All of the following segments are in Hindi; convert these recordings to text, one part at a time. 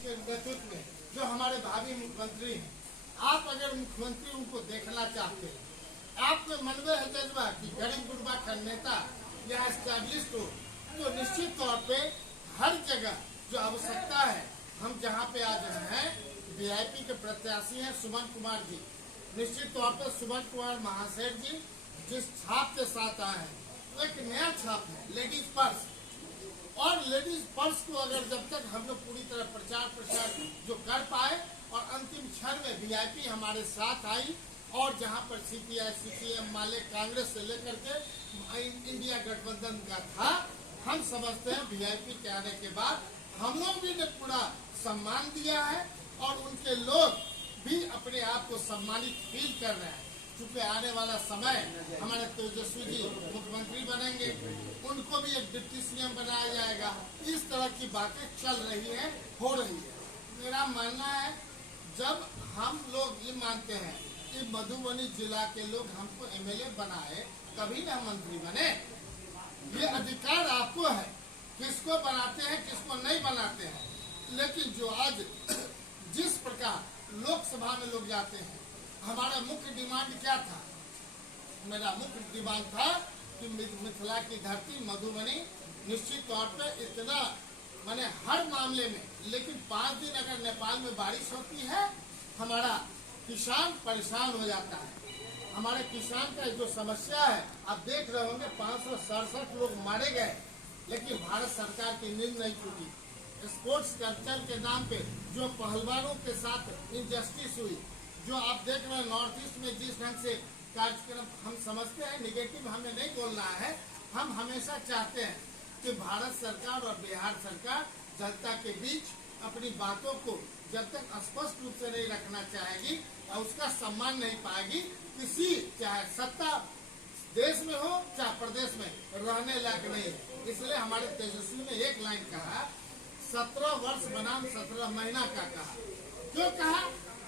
के नेतृत्व में जो हमारे भावी मुख्यमंत्री हैं, आप अगर मुख्यमंत्री उनको देखना चाहते हैं, आपके मन में है जज्बा कि गरीब गुरबा का नेता या एस्टैब्लिश्ड हो, तो निश्चित तौर पे हर जगह जो आवश्यकता है, हम जहाँ पे आज हैं, वीआईपी के प्रत्याशी हैं सुमन कुमार जी। निश्चित तौर पर सुमन कुमार महाशय जी जिस छाप के साथ आए हैं, एक नया छाप है, लेडीज पर्स। और लेडीज पर्स को अगर जब तक हम लोग पूरी तरह प्रचार जो कर पाए, और अंतिम क्षण में वीआईपी हमारे साथ आई, और जहां पर सीपीआई सीपीएम माले कांग्रेस से लेकर के इंडिया गठबंधन का था, हम समझते हैं वीआईपी के आने के बाद हम लोग भी ने पूरा सम्मान दिया है, और उनके लोग भी अपने आप को सम्मानित फील कर रहे हैं। क्योंकि आने वाला समय हमारे तेजस्वी जी मुख्यमंत्री बनेंगे, उनको भी एक डिप्टी सीएम बनाया जाएगा। इस तरह की बातें चल रही हैं, हो रही है। मेरा मानना है, जब हम लोग ये मानते हैं कि मधुबनी जिला के लोग हमको एमएलए बनाए, कभी ना मंत्री बने। ये अधिकार आपको है, किसको बनाते हैं किसको नहीं बनाते हैं। लेकिन जो आज जिस प्रकार लोकसभा में लोग जाते हैं, हमारा मुख्य डिमांड क्या था? मेरा मुख्य डिमांड था कि मिथिला की धरती मधुबनी निश्चित तौर पर इतना माने हर मामले में, लेकिन 5 दिन अगर नेपाल में बारिश होती है, हमारा किसान परेशान हो जाता है। हमारे किसान का जो समस्या है, आप देख रहे होंगे 567 लोग मारे गए, लेकिन भारत सरकार की नींद नहीं टूटी। स्पोर्ट्स कल्चर के नाम पे जो पहलवानों के साथ इनजस्टिस हुई, जो आप देख रहे हैं नॉर्थ ईस्ट में जिस ढंग से कार्यक्रम, हम समझते हैं निगेटिव हमें नहीं बोलना है। हम हमेशा चाहते हैं कि भारत सरकार और बिहार सरकार जनता के बीच अपनी बातों को जब तक स्पष्ट रूप से नहीं रखना चाहेगी और उसका सम्मान नहीं पाएगी, किसी चाहे सत्ता देश में हो चाहे प्रदेश में, रहने लायक नहीं है। इसलिए हमारे तेजस्वी ने एक लाइन कहा, 17 वर्ष बनाम 17 महीना का कहा। क्यों कहा?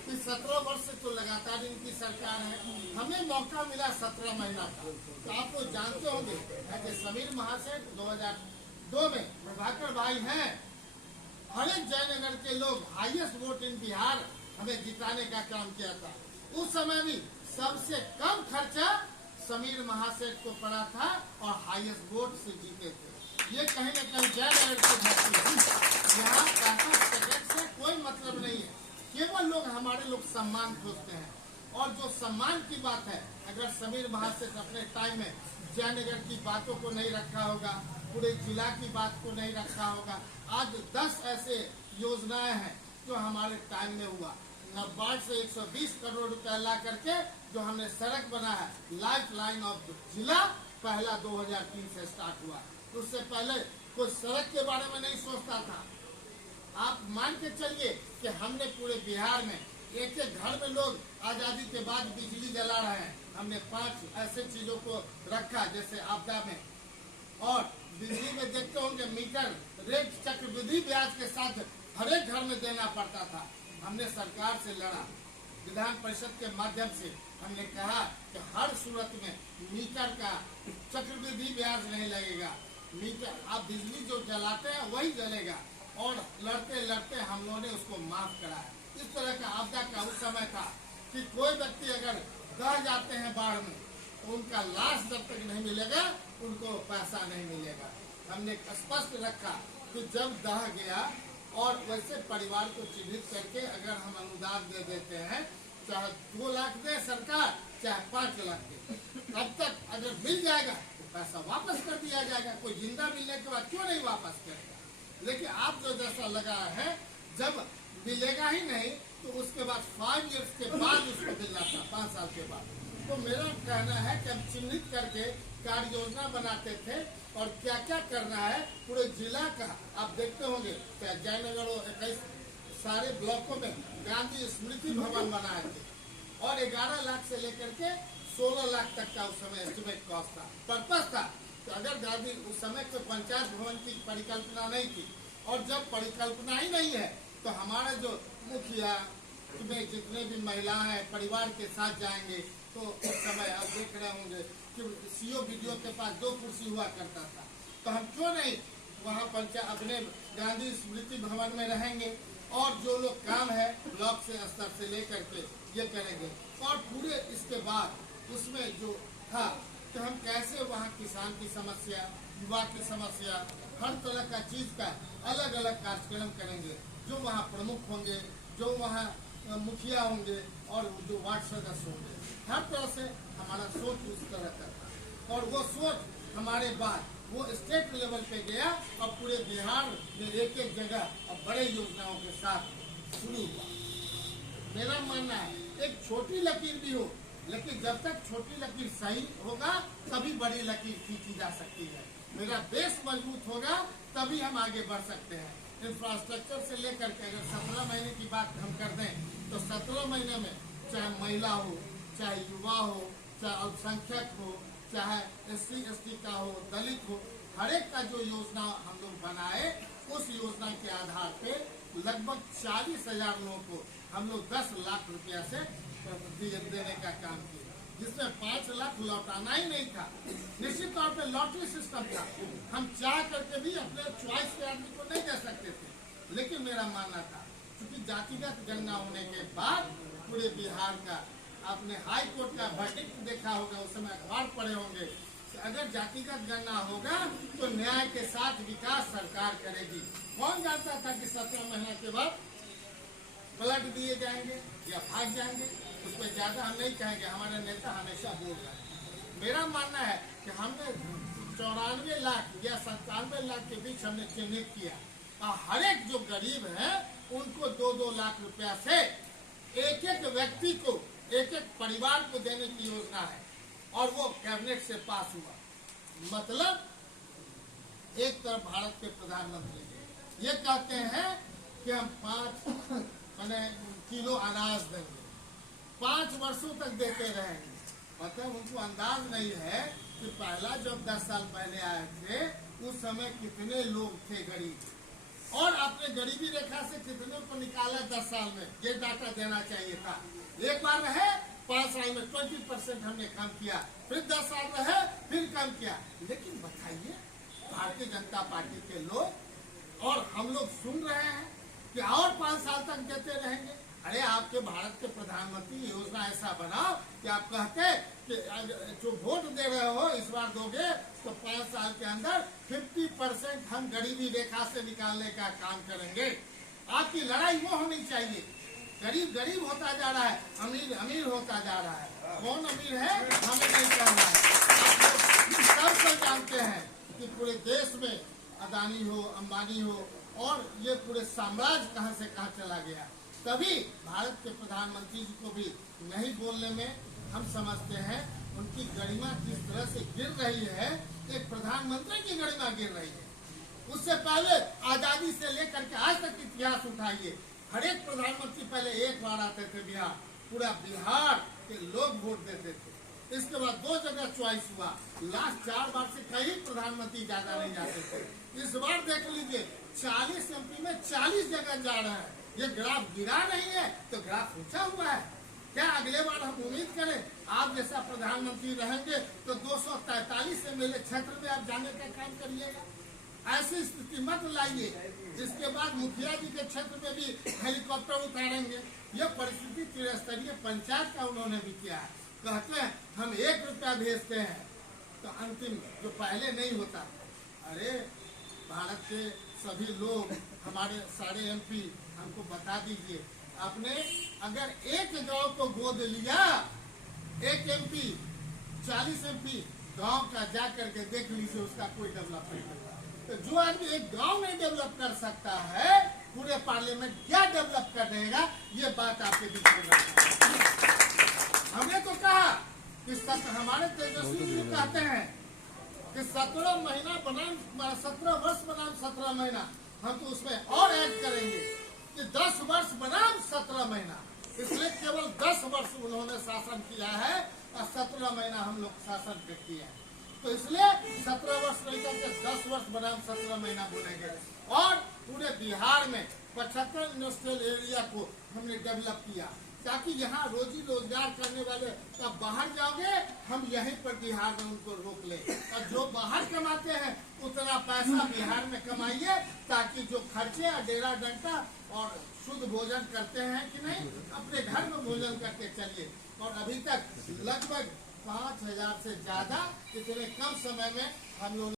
कि 17 वर्ष से तो लगातार इनकी सरकार है, हमें मौका मिला 17 महीना का। तो आप लोग जानते होंगे कि समीर महाशय 2002 में प्रभाकर भाई हैं, हर एक जयनगर के लोग हाईएस्ट वोट इन बिहार हमें जिताने का काम किया था। उस समय भी सबसे कम खर्चा समीर महाशय को पड़ा था और हाईएस्ट वोट से जीते थे। ये कहीं न कहीं जयनगर की धरती है, यहाँ पैसा टिकट से कोई मतलब नहीं है। केवल लोग हमारे लोग सम्मान खोजते हैं, और जो सम्मान की बात है, अगर समीर महाशय अपने टाइम में जयनगर की बातों को नहीं रखा होगा, पूरे जिला की बात को नहीं रखा होगा, आज 10 ऐसे योजनाएं हैं जो हमारे टाइम में हुआ। नाबार्ड से 120 करोड़ रुपया ला करके जो हमने सड़क बना है, लाइफ लाइन ऑफ जिला, पहला 2003 से स्टार्ट हुआ। उससे पहले कोई सड़क के बारे में नहीं सोचता था। आप मान के चलिए कि हमने पूरे बिहार में एक एक घर में लोग आजादी के बाद बिजली जला रहे हैं। हमने 5 ऐसे चीजों को रखा, जैसे आपदा में, और बिजली में देखते होंगे मीटर रेट चक्रवृद्धि ब्याज के साथ हर एक घर में देना पड़ता था। हमने सरकार से लड़ा, विधान परिषद के माध्यम से हमने कहा कि हर सूरत में मीटर का चक्रवृद्धि ब्याज नहीं लगेगा। मीटर आप बिजली जो जलाते हैं वही जलेगा, और लड़ते लड़ते हम लोगों ने उसको माफ कराया। इस तरह का आपदा का उस समय था कि कोई व्यक्ति अगर दह जाते हैं बाढ़ में, तो उनका लाश जब तक नहीं मिलेगा उनको पैसा नहीं मिलेगा। हमने स्पष्ट रखा कि जब दह गया, और वैसे परिवार को चिन्हित करके अगर हम अनुदान दे देते हैं, चाहे 2 लाख दे सरकार चाहे 5 लाख दे, तब तक अगर मिल जाएगा तो पैसा वापस कर दिया जाएगा। कोई जिंदा मिलने के बाद क्यों नहीं वापस करेगा? लेकिन आप जो जैसा लगा है, जब मिलेगा ही नहीं तो उसके बाद 5 इयर्स के बाद उसको मिलना था, 5 साल के बाद। तो मेरा कहना है कि हम चिन्हित करके कार्य योजना बनाते थे, और क्या क्या करना है पूरे जिला का। आप देखते होंगे क्या जयनगर 21 सारे ब्लॉकों में गांधी स्मृति भवन बनाए थे, और 11 लाख से लेकर के 16 लाख तक का उस समय एस्टिमेट कॉस्ट था, पर्पज था। तो अगर गांधी उस समय कोई पंचायत भवन की परिकल्पना नहीं थी, और जब परिकल्पना ही नहीं है तो हमारे जो मुखिया में जितने भी महिलाएं हैं परिवार के साथ जाएंगे, तो उस समय आप देख रहे होंगे कि सीओ बीडीओ के पास 2 कुर्सी हुआ करता था। तो हम क्यों नहीं वहाँ पंचायत अपने गांधी स्मृति भवन में रहेंगे, और जो लोग काम है ब्लॉक से स्तर से लेकर के ये करेंगे। और पूरे इसके बाद उसमें जो था कि हम कैसे वहाँ किसान की समस्या, युवा की समस्या, हर तरह का चीज का अलग अलग कार्यक्रम करेंगे। जो वहाँ प्रमुख होंगे, जो वहाँ मुखिया होंगे और जो वार्ड सदस्य होंगे, हर तरह से हमारा सोच उस तरह का था। और वो सोच हमारे बाद वो स्टेट लेवल पे गया और पूरे बिहार में एक एक जगह अब बड़े योजनाओं के साथ शुरू हुआ। मेरा मानना है एक छोटी लकीर भी हो, लेकिन जब तक छोटी लकीर सही होगा तभी बड़ी लकीर खींची जा सकती है। मेरा बेस मजबूत होगा तभी हम आगे बढ़ सकते हैं। इंफ्रास्ट्रक्चर से लेकर के अगर 17 महीने की बात हम कर दें तो 17 महीने में चाहे महिला हो, चाहे युवा हो, चाहे अल्पसंख्यक हो, चाहे SC/ST का हो, दलित हो, हर एक का जो योजना हम लोग बनाए उस योजना के आधार पे लगभग 40,000 लोगों को हम लोग 10 लाख रुपया से देने का काम किया, जिसमें 5 लाख लौटाना ही नहीं था। निश्चित तौर पे लॉटरी सिस्टम था, हम चाह करके भी अपने चॉइस के आदमी को नहीं दे सकते थे। लेकिन मेरा मानना था क्योंकि जातिगत गणना होने के बाद पूरे बिहार का आपने हाई कोर्ट का वर्डिक्ट देखा होगा, उस समय अखबार पढ़े होंगे, अगर जातिगत गणना होगा तो न्याय के साथ विकास सरकार करेगी। कौन जानता था कि 17 महीने के बाद पलट दिए जाएंगे या भाग जाएंगे? उस पर ज्यादा हम नहीं कहेंगे, हमारे नेता हमेशा बोल रहे हैं। मेरा मानना है कि हमने 94 लाख या 97 लाख के बीच हमने चिन्हित किया और हर एक जो गरीब है उनको 2-2 लाख रुपया से एक एक व्यक्ति को, एक एक परिवार को देने की योजना है और वो कैबिनेट से पास हुआ। मतलब एक तरफ भारत के प्रधानमंत्री ये कहते हैं कि हम 5 किलो अनाज देंगे, 5 वर्षों तक देते रहेंगे। मतलब उनको अंदाज नहीं है कि पहला जब 10 साल पहले आए थे उस समय कितने लोग थे गरीब और अपने गरीबी रेखा से कितने को निकाला 10 साल में, ये डाटा देना चाहिए था। एक बार रहे 5 साल में 20% हमने कम किया, फिर 10 साल रहे फिर कम किया। लेकिन बताइए भारतीय जनता पार्टी के लोग और हम लोग सुन रहे हैं कि और 5 साल तक देते रहेंगे। अरे आपके भारत के प्रधानमंत्री योजना ऐसा बनाओ कि आप कहते कि जो वोट दे रहे हो इस बार दोगे तो 5 साल के अंदर 50% हम गरीबी रेखा से निकालने का काम करेंगे। आपकी लड़ाई वो होनी चाहिए। गरीब गरीब होता जा रहा है, अमीर अमीर होता जा रहा है। कौन अमीर है हमें नहीं कहना है। सब तो जानते हैं कि पूरे देश में अदानी हो, अंबानी हो और ये पूरे साम्राज्य कहां से कहां चला गया। तभी भारत के प्रधानमंत्री जी को भी नहीं बोलने में हम समझते हैं उनकी गरिमा किस तरह से गिर रही है। एक प्रधानमंत्री की गरिमा गिर रही है। उससे पहले आजादी से लेकर के आज तक इतिहास उठाइए, हर एक प्रधानमंत्री पहले एक बार आते थे बिहार, पूरा बिहार के लोग वोट देते थे। इसके बाद 2 जगह चॉइस हुआ, लास्ट 4 बार से कहीं प्रधानमंत्री ज्यादा नहीं जाते थे। इस बार देख लीजिए 40 MP में 40 जगह जा रहे हैं। ये ग्राफ गिरा नहीं है तो ग्राफ ऊंचा हुआ है। क्या अगले बार हम उम्मीद करें आप जैसा प्रधानमंत्री रहेंगे तो 243 MLA क्षेत्र में आप जाने का काम करिएगा? ऐसी स्थिति मत लाइए जिसके बाद मुखिया जी के क्षेत्र में भी हेलीकॉप्टर उतारेंगे। यह परिस्थिति त्रिस्तरीय पंचायत का उन्होंने भी किया है। कहते हैं हम 1 रुपया भेजते हैं तो अंतिम जो पहले नहीं होता। अरे भारत के सभी लोग हमारे सारे MP हमको बता दीजिए, आपने अगर एक गांव को गोद लिया, एक MP 40 MP गांव का जा करके देख लीजिए उसका कोई डेवलपमेंट होगा। तो जो आदमी एक गांव नहीं डेवलप कर सकता है पूरे पार्लियामेंट क्या डेवलप कर देगा? ये बात आपके बीच में हमने तो कहा कि हमारे तेजस्वी जी कहते हैं कि 17 महीना बनाम 17 वर्ष बनाम 17 महीना, हम तो उसमें और ऐड करेंगे कि 10 वर्ष बनाम 17 महीना। इसलिए केवल 10 वर्ष उन्होंने शासन किया है और 17 महीना हम लोग शासन किया है। तो इसलिए 17 वर्ष नहीं करके 10 वर्ष बनाम 17 महीना बोलेंगे। और पूरे बिहार में 75 इंडस्ट्रियल एरिया को हमने डेवलप किया ताकि यहाँ रोजी रोजगार करने वाले अब बाहर जाओगे हम यहीं पर बिहार में उनको रोक ले और जो बाहर कमाते हैं उतना पैसा बिहार में कमाइए ताकि जो खर्चे डेरा डंटा और शुद्ध भोजन करते हैं कि नहीं, अपने घर में भोजन करके चलिए। और अभी तक लगभग 5,000 से ज्यादा इतने कम समय में हम लोग